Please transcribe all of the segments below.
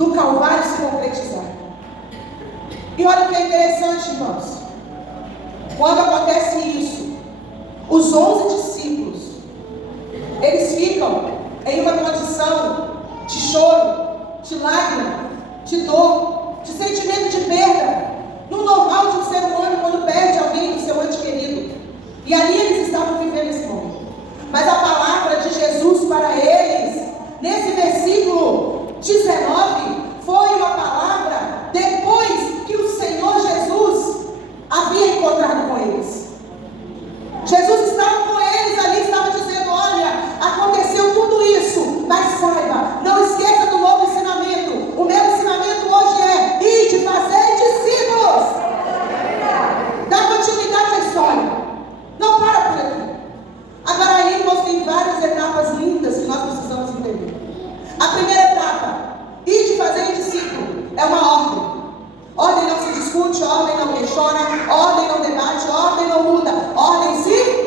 do Calvário se concretizar. E olha o que é interessante, irmãos. Quando acontece isso, os 11 discípulos, eles ficam em uma condição de choro, de lágrima, de dor, de sentimento de perda, no normal de um ser humano quando perde alguém do seu ente querido. E ali eles estavam vivendo esse momento. Mas a palavra de Jesus para eles, nesse versículo 19, foi uma palavra depois que o Senhor Jesus havia encontrado com eles. Jesus estava com eles ali, estava dizendo: olha, aconteceu tudo isso, mas saiba, não esqueça do novo ensinamento. O meu ensinamento hoje é: ide, fazei discípulos. Dá continuidade à história, não para por aqui. Agora aí, irmãos, tem várias etapas lindas que nós precisamos entender. A primeira etapa, ide, fazei discípulo, é uma ordem. Ordem não se discute, ordem não questiona, ordem não debate, ordem não muda. Ordem se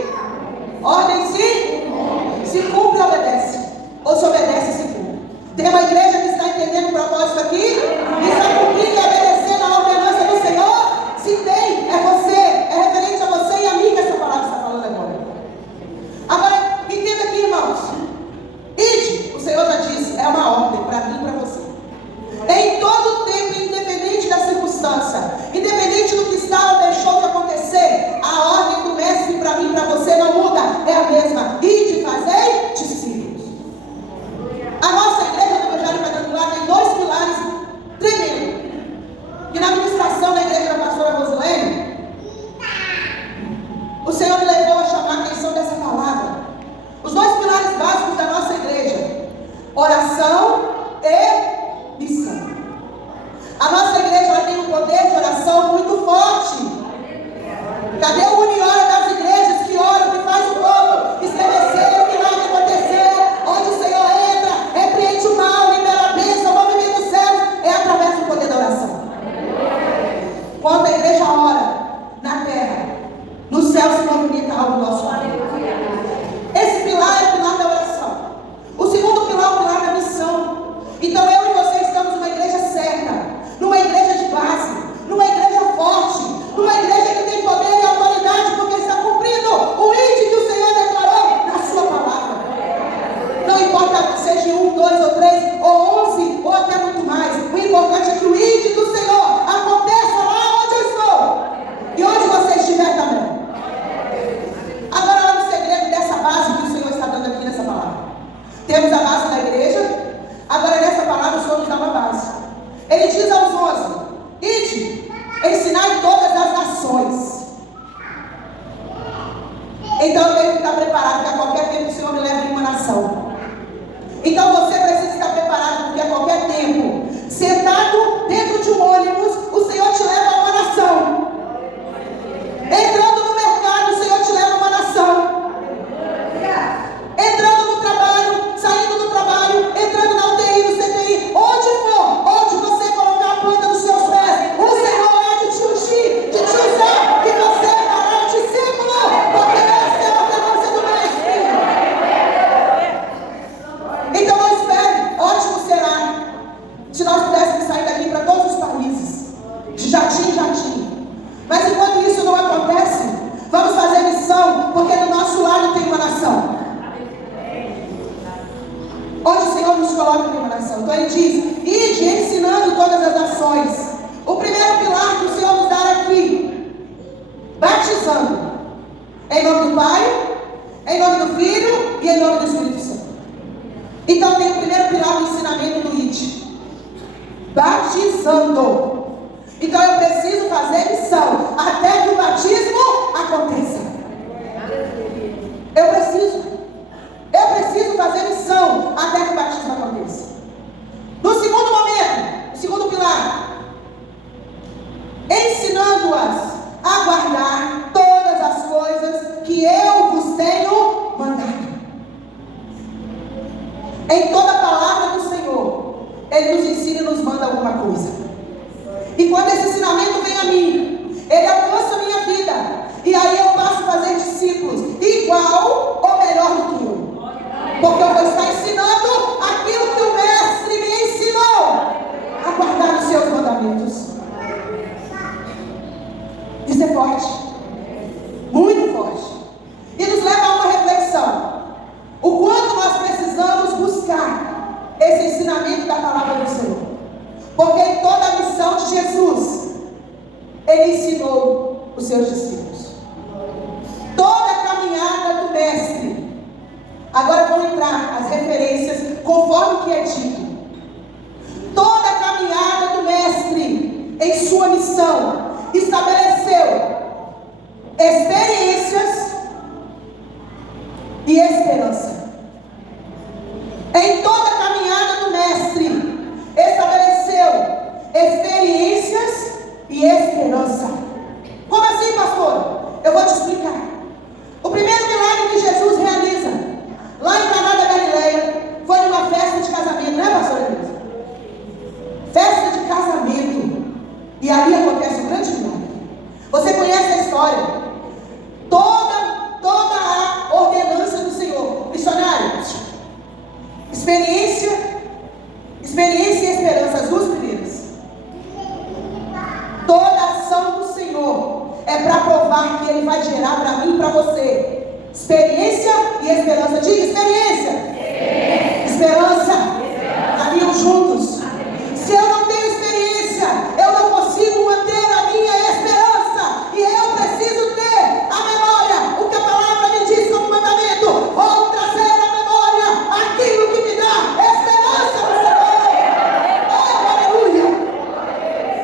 cumpre e obedece. Ou se obedece e se cumpre. Tem uma igreja que está entendendo o propósito aqui? Que está cumprindo e obedecendo a ordenança do Senhor? Se tem, é você, é referente a você e a mim que essa palavra está falando agora. Agora, entenda aqui, irmãos. Ide, o Senhor já disse, é uma ordem para mim e para você. Em todo tempo, independente da circunstância, independente do que está ou deixou de acontecer, a ordem do mestre para mim e para você não muda, é a mesma: ide, fazei discípulos. A nossa igreja do Evangelho Quadrangular tem 2 pilares tremendos. E na administração da igreja da pastora Rosilene, o Senhor me levou a chamar a atenção dessa palavra. Os 2 pilares básicos da nossa igreja: oração e missão. A nossa igreja ela tem um poder de oração muito forte. Cadê o união das igrejas que oram, que faz o povo estremecer, o milagre acontecer, onde o Senhor entra, repreende o mal, libera a bênção, o movimento dos céus? É através do poder da oração. Quando a igreja ora na terra, no céu se movimenta algo nosso lado. Esse pilar é o pilar da oração. O segundo pilar é o pilar da missão. Então eu e você estamos numa igreja certa, numa igreja de base, numa igreja forte, numa igreja que tem poder e autoridade, porque está cumprindo o ide que o Senhor declarou na sua palavra. Não importa se seja 1, 2 ou 3, ou 11, ou até muito mais. O importante é que o ide do Senhor aconteça lá onde eu estou e onde você estiver também. Agora olha o segredo dessa base que o Senhor está dando aqui nessa palavra. Temos a base da igreja. Agora nessa palavra o Senhor nos dá uma base. Ele diz aos 11: ide, ensinai todas as nações. Então eu tenho que estar preparado, porque a qualquer tempo o Senhor me leva em uma nação. Então você precisa estar preparado, porque a qualquer tempo, sentado dentro de um ônibus, o Senhor te leva a uma nação. Entrando no mercado, o Senhor te leva a uma nação. Entrando no trabalho, saindo do trabalho, entrando na UTI, no CTI, onde for, onde você colocar a planta dos seus pés, o Senhor é de te ungir, de te usar, e você fará o discípulo, porque essa é a ordenança do mestre. Então não espere, ótimo será se nós pudéssemos sair daqui para todos os países, de jatinho em jatinho. Mas enquanto isso não acontece, vamos fazer missão, porque do nosso lado tem uma nação. Onde o Senhor nos coloca em uma nação. Então ele diz: ide ensinando todas as nações. O primeiro pilar que o Senhor nos dá aqui: batizando. Em nome do Pai, em nome do Filho e em nome do Espírito Santo. Então tem o primeiro pilar do ensinamento do ide: batizando. Então eu preciso fazer missão até que o batismo aconteça. Eu preciso fazer missão até que o batismo aconteça. No segundo momento, o segundo pilar: ensinando-as a guardar todas as coisas que eu vos tenho mandado. Em toda palavra do Senhor, Ele nos ensina e nos manda alguma coisa. E quando esse ensinamento vem a mim, ele alcança a minha vida, e aí eu passo a fazer discípulos igual ou melhor do que eu, porque eu vou estar ensinando aquilo que o mestre me ensinou. da palavra do Senhor. Porque em toda a missão de Jesus, Ele ensinou os seus discípulos. Toda a caminhada do Mestre. Agora vão entrar as referências conforme o que é dito. Toda a caminhada do Mestre em sua missão estabeleceu experiências e esperança. Em toda a caminhada do Mestre estabeleceu experiências e esperança. Como assim, pastor? Eu vou te explicar. O primeiro milagre que Jesus realiza lá em Caná da Galileia foi numa festa de casamento, não é, pastor Elisa? Festa de casamento. E ali acontece um grande milagre. Você conhece a história? Toda a ordenança do Senhor. Missionários, experiência e esperança, as duas primeiras. Toda a ação do Senhor é para provar que Ele vai gerar para mim e para você experiência e esperança. Diga experiência. Esperança. Caminham juntos. Se eu não tenho experiência, eu não consigo manter a minha esperança. E eu preciso ter a memória, o que a palavra me diz como mandamento. Vou trazer à memória aquilo que me dá esperança no Senhor. Oh, aleluia.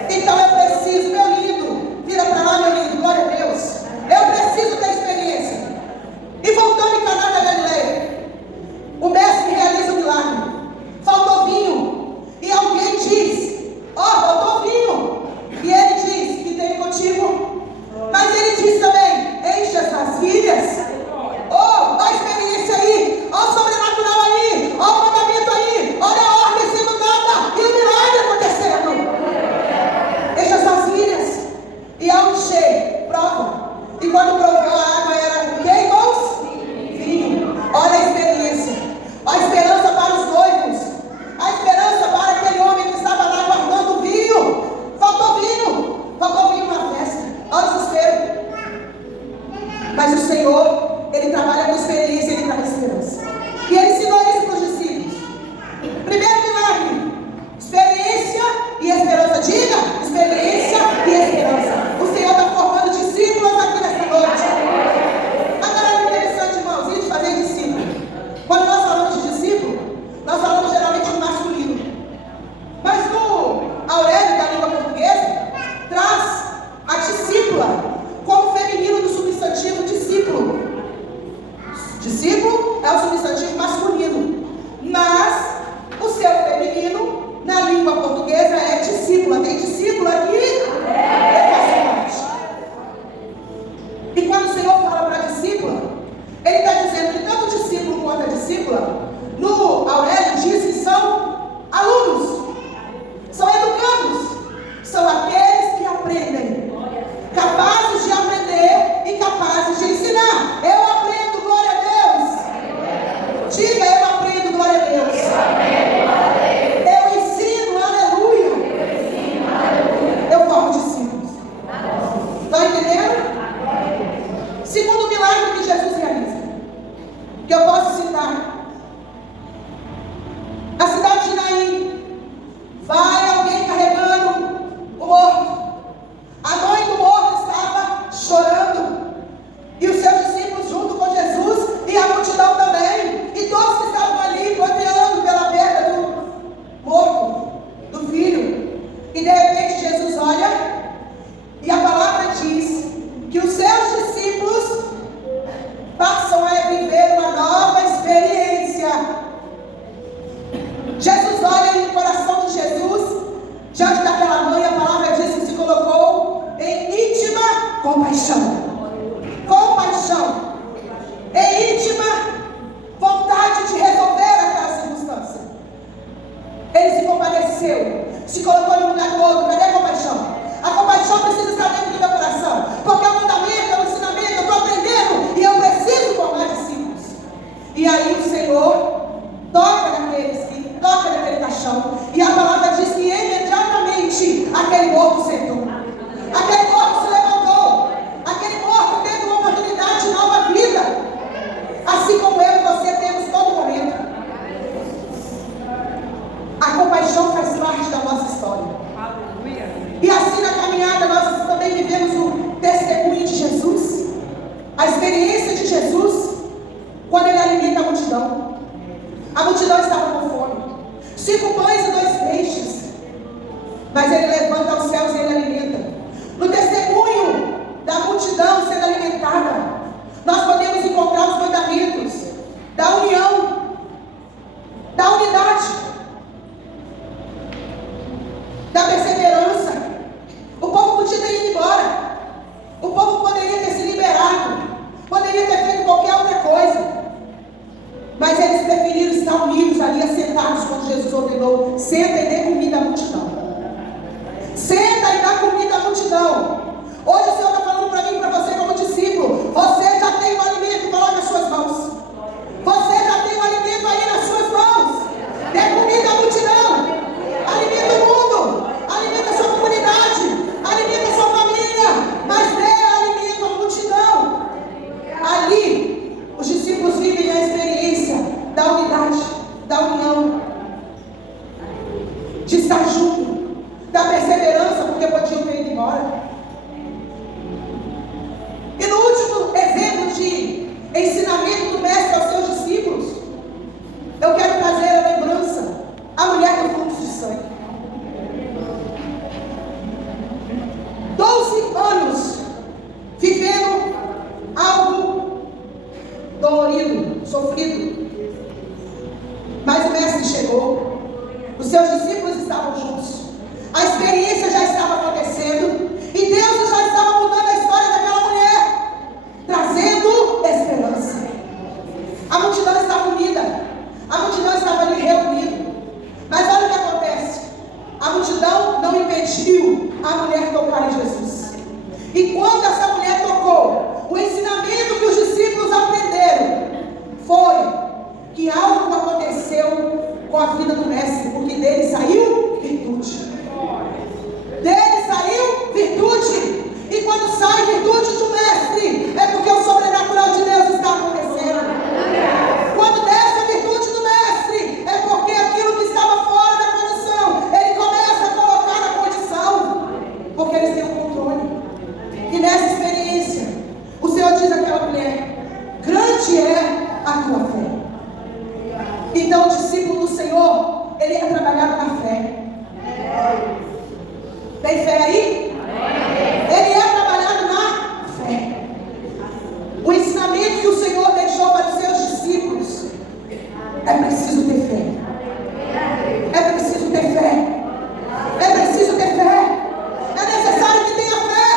Então eu preciso, meu lindo, vira para lá, meu lindo, glória a Deus. Eu preciso ter experiência. E voltando em Caná da Galileia, o mestre realiza o milagre. Faltou vinho. E alguém diz: ó, faltou vinho. E ele diz: que tem contigo. Mas ele diz também: enche as vasilhas. Oh, a experiência aí. Ó, o sobrenatural aí. Ó, o mandamento aí. Olha a ordem sendo dada. E o milagre acontecendo. Enche as vasilhas. E ao encher, prova. E quando provou, a água era o quê, irmãos? Vinho. Olha a experiência. A esperança para os noivos. A esperança para aquele homem que estava lá guardando vinho. Faltou vinho na festa. Olha o desespero. Mas o Senhor, Ele trabalha com experiência, Ele traz esperança. E Ele ensinou isso para os discípulos. Primeiro milagre, experiência e esperança. Diga, experiência e esperança. O Senhor está formando discípulos aqui nessa noite. Agora é interessante, irmãos, isso de fazer discípulo. Quando nós falamos de discípulo, nós falamos geralmente do masculino. Mas no Aurélio da língua portuguesa, traz a discípula como feminino do substantivo discípulo. Discípulo é o substantivo masculino. Mas o seu feminino, na língua portuguesa, é discípula. Tem discípula aqui? É fácil. E quando o Senhor fala para a discípula, Ele está dizendo que tanto o discípulo quanto a discípula, no Aurélio diz que são alunos, são educandos, são aqueles que aprendem, capazes de aprender e capazes de ensinar. Eu aprendo, glória a Deus. Diga, eu aprendo, glória a Deus. Eu ensino, aleluia. Eu formo discípulos. Está entendendo? Segundo milagre que Jesus realiza, que eu posso citar. A cidade de Naim, vai alguém carregando o morto. A mãe do morto estava chorando. E os seus discípulos junto com Jesus e a multidão também. E todos que estavam ali rodeando pela perda do morto, do filho. E de repente Jesus olha e a palavra diz que os seus discípulos passam a viver uma nova experiência. Jesus olha no coração de Jesus, diante daquela mãe, a palavra diz que se colocou em íntima compaixão. Compaixão. Em íntima vontade de resolver aquela circunstância. Ele se compadeceu, se colocou no lugar do outro. Cadê a compaixão? A compaixão precisa estar dentro do meu coração, porque é o fundamento, é o ensinamento. Eu estou aprendendo e eu preciso formar discípulos. E aí o Senhor toca naquele caixão, e a palavra diz que imediatamente aquele morto sentou, aquele morto se levantou, aquele morto teve uma oportunidade de nova vida, assim como eu e você temos todo momento. A compaixão parte da nossa história. E assim na caminhada nós também vivemos o testemunho de Jesus, a experiência de Jesus, quando ele alimenta a multidão. A multidão estava com fome, 5 pães e 2 peixes, mas ele levanta aos céus e ele alimenta. No testemunho da multidão sendo alimentada, nós podemos encontrar os mandamentos da união, da unidade, da perseverança. O povo podia ter ido embora, o povo poderia ter se liberado, poderia ter feito qualquer outra coisa, mas eles preferiram estar unidos ali, assentados, quando Jesus ordenou: senta e dê comida à multidão. Senta e dá comida à multidão. Hoje o Senhor está falando para mim e para você como discípulo: você já tem o alimento, coloca as suas mãos. Você já tem o alimento aí nas suas mãos. Dê comida à multidão. Alimenta o mundo, alimenta a sua comunidade, alimenta a sua família, mas dê alimento à multidão. Ali, os discípulos vivem a experiência da unidade, da união, de estar junto, da perseverança, porque podiam ter ido embora. E no último exemplo de ensinamento do mestre aos seus discípulos, eu quero trazer a lembrança: a mulher do fluxo de sangue. 12 anos vivendo algo dolorido, sofrido. Mas o mestre chegou, os seus discípulos estavam juntos, a experiência já estava acontecendo, e Deus já estava mudando a história daquela mulher, trazendo esperança. A multidão estava unida, a multidão estava ali reunida. Mas olha o que acontece: a multidão não impediu a mulher tocar em Jesus. E quando essa mulher tocou, o ensinamento que os discípulos aprenderam foi que algo aconteceu com a vida do mestre, porque dele saiu virtude. Dele saiu virtude. E quando sai virtude do mestre, é porque o sobrenatural de Deus está acontecendo. Quando desce a virtude do mestre, é porque aquilo que estava fora da condição, ele começa a colocar na condição, porque eles têm o controle. E nessa experiência, o Senhor diz àquela mulher: grande é a tua fé. Então o discípulo do Senhor, ele é trabalhado na fé. Tem fé aí? Ele é trabalhado na fé. O ensinamento que o Senhor deixou para os seus discípulos: é preciso ter fé. É preciso ter fé. É preciso ter fé. É necessário que tenha fé.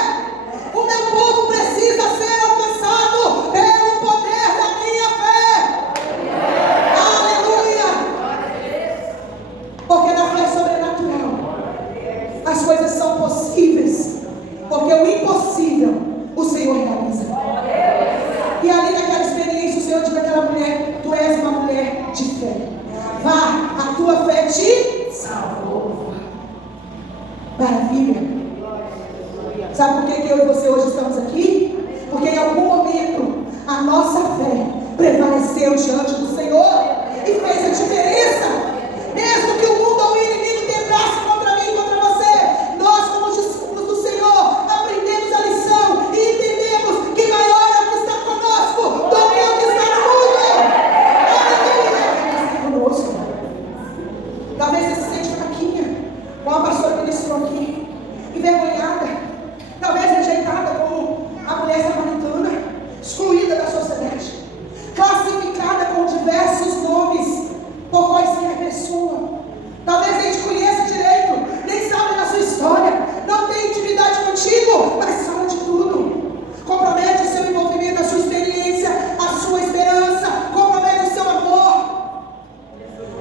O meu povo precisa ser alcançado pelo poder da minha fé. Aleluia! Porque na fé sobrenatural as coisas são possíveis, porque o impossível o Senhor realiza. E ali naquela experiência o Senhor diz àquela mulher: tu és uma mulher de fé. Vá, a tua fé te salvou. Maravilha. Sabe por que eu e você hoje estamos aqui? Porque em algum momento a nossa fé prevaleceu diante do Senhor e fez a diferença. Mesmo que o mundo ou o inimigo tentasse contra mim e contra você, nós, como discípulos do Senhor, aprendemos a lição e entendemos que maior é o que está conosco do que o que está no mundo. Aleluia! Está conosco. Talvez você se sente fraquinha, como a pastora ministrou aqui, envergonhada, talvez rejeitada como a mulher samaritana, excluída da sociedade, classificada com diversos nomes por quaisquer pessoa. Talvez nem te conheça direito, nem sabe da sua história, não tem intimidade contigo, mas fala de tudo. Compromete o seu envolvimento, a sua experiência, a sua esperança, compromete o seu amor.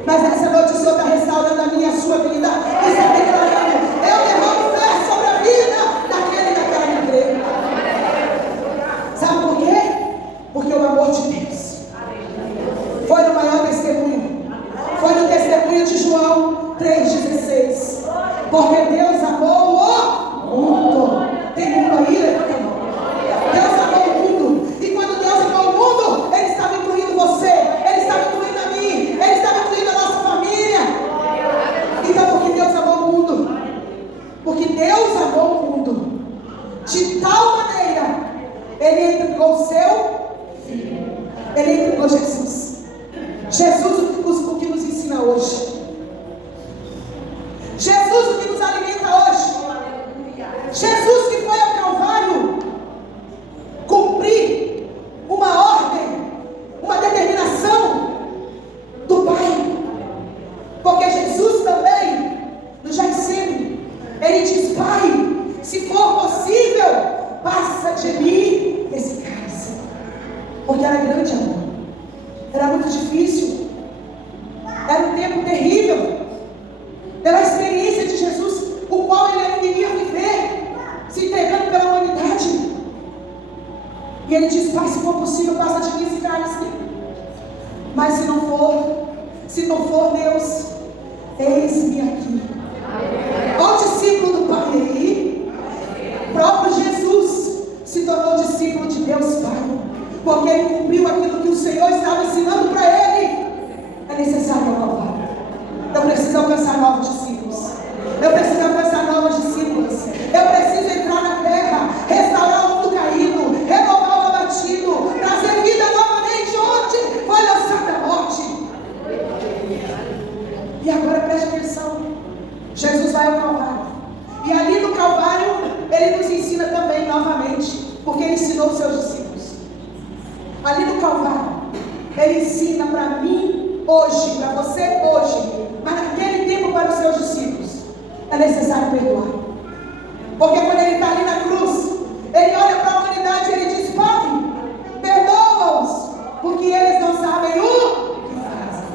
Mas nessa noite o Senhor está restaurando a minha e a sua vida e está declarando: eu derramo fé sobre a vida daquele e daquela que crê. Sabe por quê? Porque o amor de Deus foi no maior testemunho. Foi no testemunho de João 3,16. Porque Deus amou o mundo. Tem mundo aí, levanta a mão. Deus amou o mundo. E quando Deus amou o mundo, Ele estava incluindo você, Ele estava incluindo a mim, Ele estava incluindo a nossa família. Então, porque Deus amou entregou o seu Filho. Ele entregou Jesus. Jesus o que nos ensina hoje. Jesus o que nos alimenta hoje. Jesus que foi ao Calvário cumprir uma ordem, uma determinação do Pai. Porque Jesus também no Getsemane, ele diz: Pai, se for possível, passa de mim esse cálice. Porque era grande amor. Era muito difícil. Era um tempo terrível. Pela experiência de Jesus, o qual ele ainda iria viver, se entregando pela humanidade. E ele diz: Pai, se for possível, passa de mim esse cálice. Mas se não for Deus, eis-me aqui. Olha o discípulo do Pai aí. O próprio Jesus se tornou discípulo de Deus Pai, porque ele cumpriu aquilo que o Senhor estava ensinando para ele. É necessário alcançar. Eu preciso alcançar novos discípulos. Eu preciso alcançar novos discípulos. Eu preciso entrar na terra, restaurar o mundo caído, renovar o abatido, trazer vida novamente onde foi lançada a morte. E agora preste atenção. Jesus vai ao Calvário. E ali no Calvário, ele nos ensina também novamente, porque ele ensinou os seus discípulos. Ali no Calvário, ele ensina para mim hoje, para você hoje, mas naquele tempo para os seus discípulos, é necessário perdoar. Porque quando ele está ali na cruz, ele olha para a humanidade e ele diz: Pai, perdoa-os, porque eles não sabem o que fazem.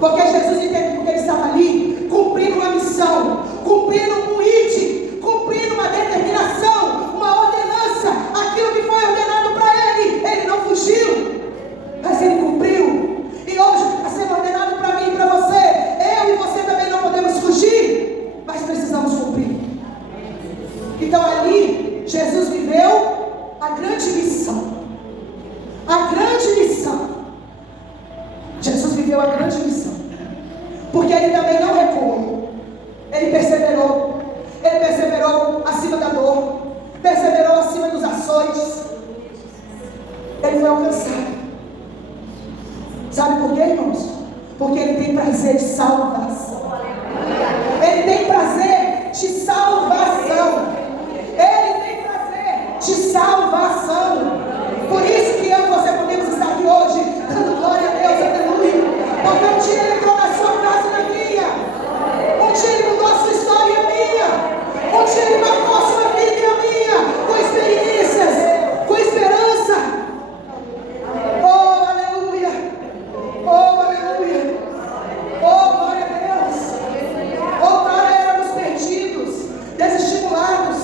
Porque Jesus entende, porque ele estava ali cumprindo uma missão, cumprindo um ID, cumprindo uma determinação, uma ordenança, aquilo que foi ordenado para ele. Ele não fugiu, mas ele cumpriu. E hoje está sendo ordenado para mim e para você. Eu e você também não podemos fugir, mas precisamos cumprir. Então ali Jesus viveu a grande missão. A grande missão. Jesus viveu a grande missão. Porque ele também não recuou. Ele perseverou. Ele perseverou acima da dor. Perseverou acima dos açoites. Ele foi alcançado. Sabe por quê, irmãos? Porque ele tem prazer de salvação. Ele tem prazer de salvação. Ele tem prazer de salvação. Por isso que eu e você podemos estar aqui hoje dando glória a Deus, aleluia. Porque um dia ele entrou na sua casa e na minha. Um dia ele mudou a sua história e a minha. Um dia ele marcou a sua vida e a minha, com experiências, com esperança. Oh, aleluia. Oh, aleluia. Oh, glória a Deus. Outrora éramos perdidos, desestimulados,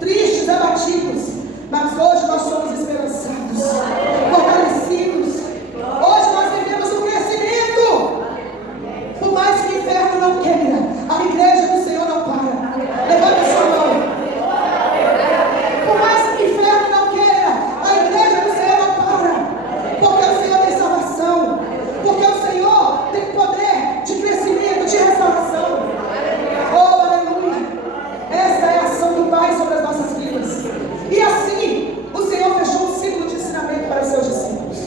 tristes, abatidos. Mas hoje nós somos esperançados, fortalecidos. Hoje nós vivemos um crescimento. Por mais que o inferno não queira, a igreja do Senhor não para. Levanta a sua mão. Por mais que o inferno não queira, a igreja do Senhor não para. Porque o Senhor tem salvação. Porque o Senhor tem poder de crescimento, de restauração. Oh, aleluia. Essa é a ação do Pai sobre as nossas vidas. E assim, o Senhor fechou um ciclo de ensinamento para os seus discípulos.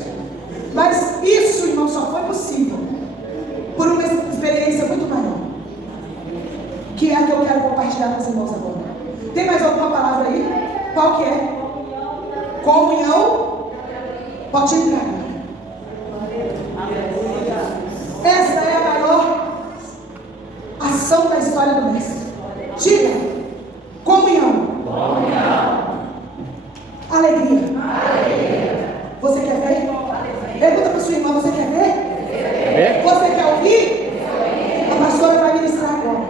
Mas isso, irmão, só foi possível por uma experiência muito maior, que é a que eu quero compartilhar com os irmãos agora. Tem mais alguma palavra aí? Qual que é? Comunhão. Pode entrar. Essa é a maior ação da história do Mestre. Diga: comunhão. Alegria. Você quer ver? Pergunta para sua irmã: você quer ver? Você quer ouvir? A pastora vai ministrar agora.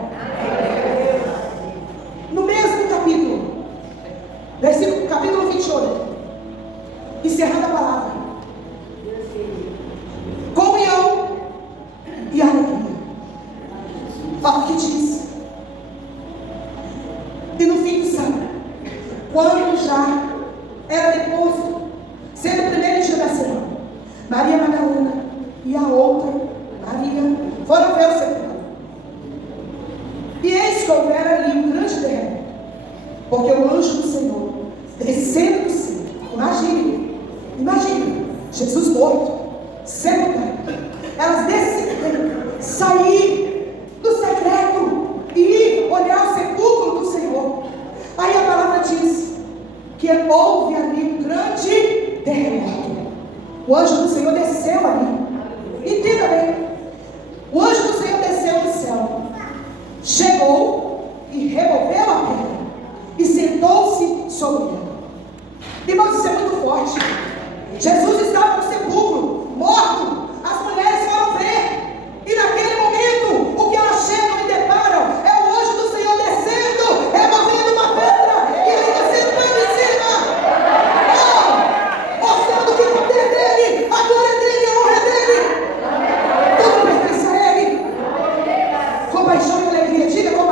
No mesmo capítulo, capítulo 28, encerrando a palavra: comunhão e alegria. Olha o que diz. E no fim do sábado, quando já era depois, sendo o primeiro dia da semana, Maria Madalena e a outra, Maria, foram ver o sepulcro. E eis que houvera ali um grande terremoto, porque o anjo do Senhor, descendo do céu, imagine,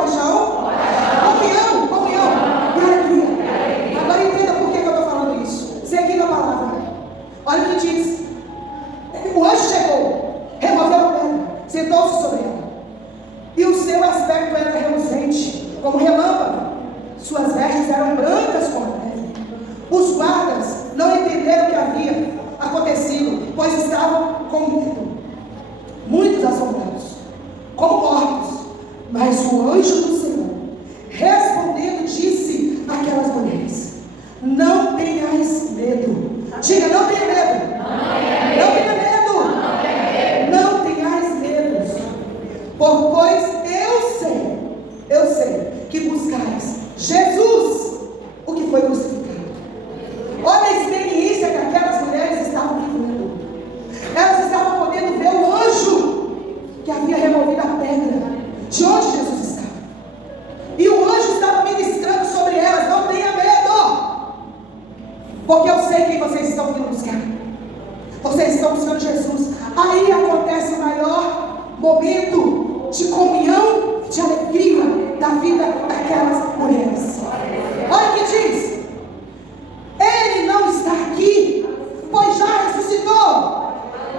compaixão, comunhão e alegria. Agora entenda por que eu estou falando isso. Seguindo a palavra. Olha o que diz. O anjo chegou, removeu a pedra, sentou-se sobre ela. E o seu aspecto era reluzente, como relâmpago. Suas vestes eram brancas como a neve. Os guardas não entenderam o que havia acontecido, pois estavam com medo, muitos assombrados, como mortos. Mas o anjo do Senhor, respondendo, disse àquelas mulheres: não tenhais medo. Diga, não tenha medo. Não tenha medo. Não tenhais medo. Pois eu sei que buscais Jesus, o que foi crucificado. Olha a experiência que aquelas mulheres estavam vivendo. Elas estavam podendo ver o anjo que havia removido a pedra de onde Jesus estava. E o anjo estava ministrando sobre elas: não tenha medo, porque eu sei quem vocês estão vindo buscar. Vocês estão buscando Jesus. Aí acontece o maior momento de comunhão, de alegria da vida daquelas mulheres. Olha o que diz: ele não está aqui, pois já ressuscitou.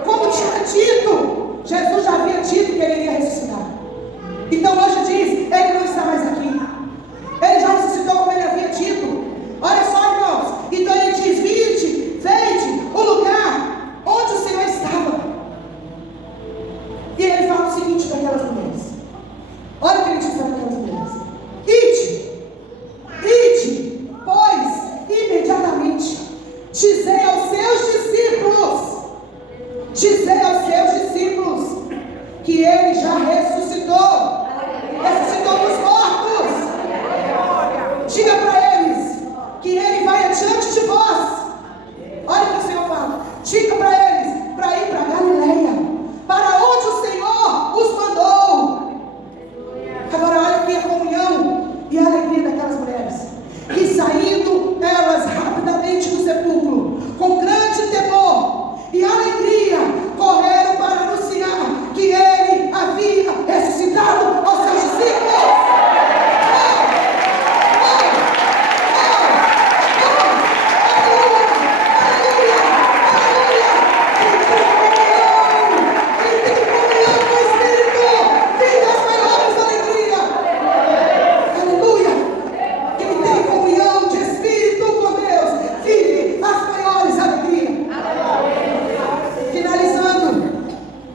Como tinha dito, Jesus já havia dito que ele iria ressuscitar. Então o anjo diz: ele não está mais aqui. Ele já ressuscitou como ele havia dito. Olha só, irmãos. Então ele diz: vede o lugar onde o Senhor estava. E ele fala o seguinte para aquelas mulheres. Olha o que ele diz para aquelas mulheres: ide, pois imediatamente dizei aos seus discípulos que ele já ressuscitou dos mortos. Diga para eles que ele vai adiante de vós. Olha o que o Senhor fala: diga para eles para ir para Galileia, para onde o Senhor os mandou. Agora olha aqui a comunhão e a alegria daquelas mulheres, que saindo elas rapidamente do sepulcro, com grande temor e alegria, correram para anunciar que ele havia ressuscitado aos seus discípulos.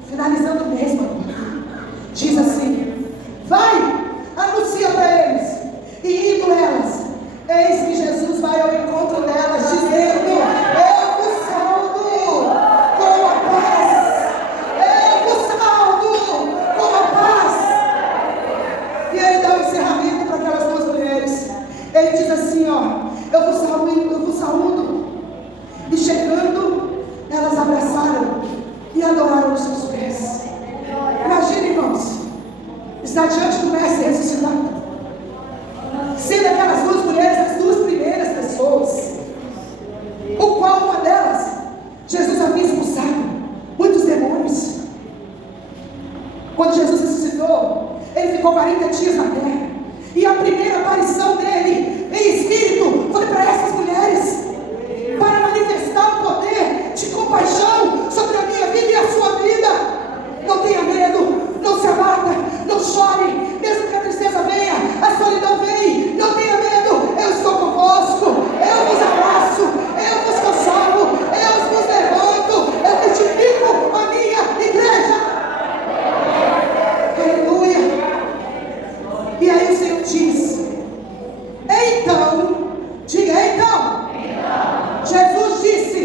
Finalizando mesmo, diz assim: vai, anuncia para eles. E indo elas, eis que Jesus vai ao encontro delas, dizendo: eu vos salvo com a paz. Eu vos salvo com a paz. E ele dá um encerramento para aquelas duas mulheres. Ele diz assim: ó, eu vos saúdo. E chegando, elas abraçaram e adoraram os seus pés. Imagina, irmãos, estar diante do Mestre ressuscitado, sendo aquelas duas mulheres as duas primeiras pessoas, o qual uma delas Jesus havia expulsado muitos demônios. Quando Jesus ressuscitou, ele ficou 40 dias na terra, e a primeira aparição dele em espírito foi para essas mulheres, para manifestar o poder de compaixão sobre a minha vida e a sua vida. Não tenha medo, não se abata, não chore, mesmo que a tristeza venha, a solidão vem, não tenha medo, eu estou convosco, eu vos abraço, eu vos consolo, eu vos levanto, eu edifico a minha igreja. Aleluia. E aí o Senhor diz: então, diga então. Jesus disse.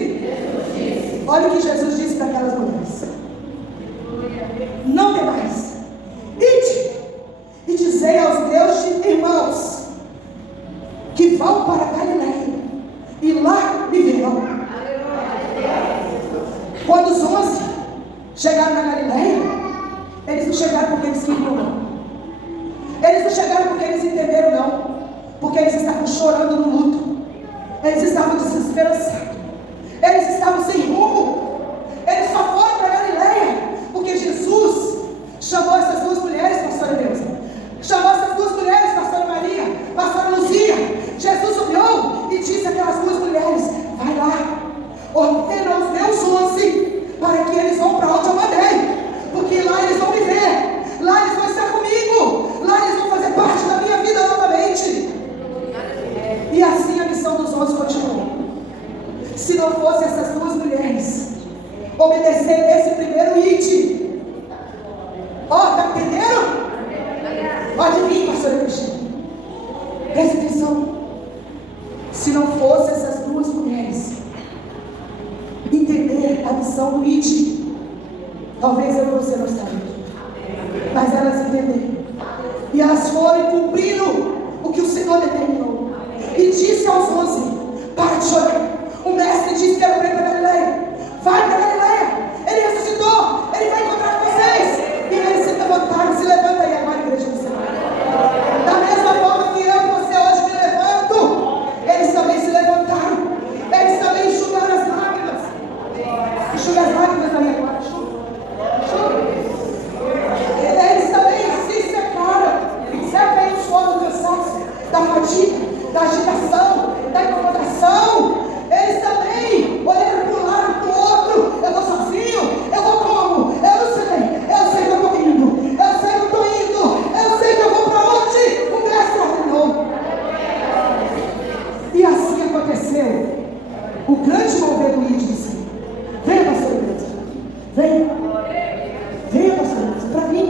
Olha o que Jesus disse para aquelas mulheres: não temais, ide e dizei aos meus irmãos que vão para Galileia, e lá me verão. Quando os 11 chegaram na Galileia, eles não chegaram porque eles queriam, não. Eles não chegaram porque eles entenderam, não. Porque eles estavam chorando no luto. Eles estavam desesperançados. Eles estavam sem rumo. Eles só foram para Galileia porque Jesus chamou essas duas mulheres, pastora Deus. Chamou essas duas mulheres Pode vir, pastora Cristina. Preste atenção. Se não fosse essas duas mulheres entender a missão do ID, talvez eu e você não estaríamos. Mas elas entenderam. E elas foram e cumpriram o que o Senhor determinou. E disse aos 11: para de chorar. O mestre disse que era para ir para Galileia. Vai para Galileia. Ele ressuscitou. Ele vai encontrar com vocês. E eles se levantaram. Se levanta aí agora, igreja do Senhor. Da mesma forma que eu e você hoje me levanto, eles também se levantaram. Eles também enxugaram as lágrimas. Enxuga as lágrimas da minha cara. Eles também se secaram. Seca aí o suor do cansaço, da fadiga, da agitação, da incomodação. Eles também olharam para um lado, para o outro. Eu estou sozinho, eu vou como? Eu não sei que eu estou indo, eu sei que eu estou indo, eu sei que eu vou para onde o mestre ordenou. E assim aconteceu. O grande mover do ID disse: venha, pastor Neuza, venha, pastor Neuza, para mim.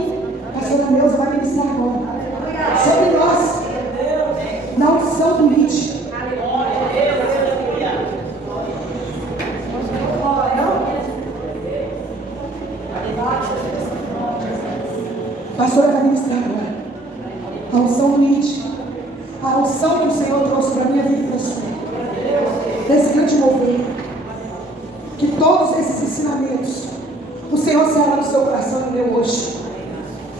A pastora Neuza vai ministrar agora sobre nós, na unção do ID. A pastora vai ministrar agora a unção do ID, a unção que o Senhor trouxe para a minha vida e para a sua. Desse grande mover, que todos esses ensinamentos o Senhor será no seu coração e no meu hoje,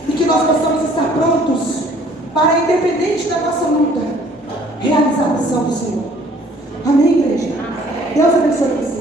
e que nós possamos estar prontos para, independente da nossa luta, realizar a missão do Senhor. Amém, igreja? Deus abençoe você.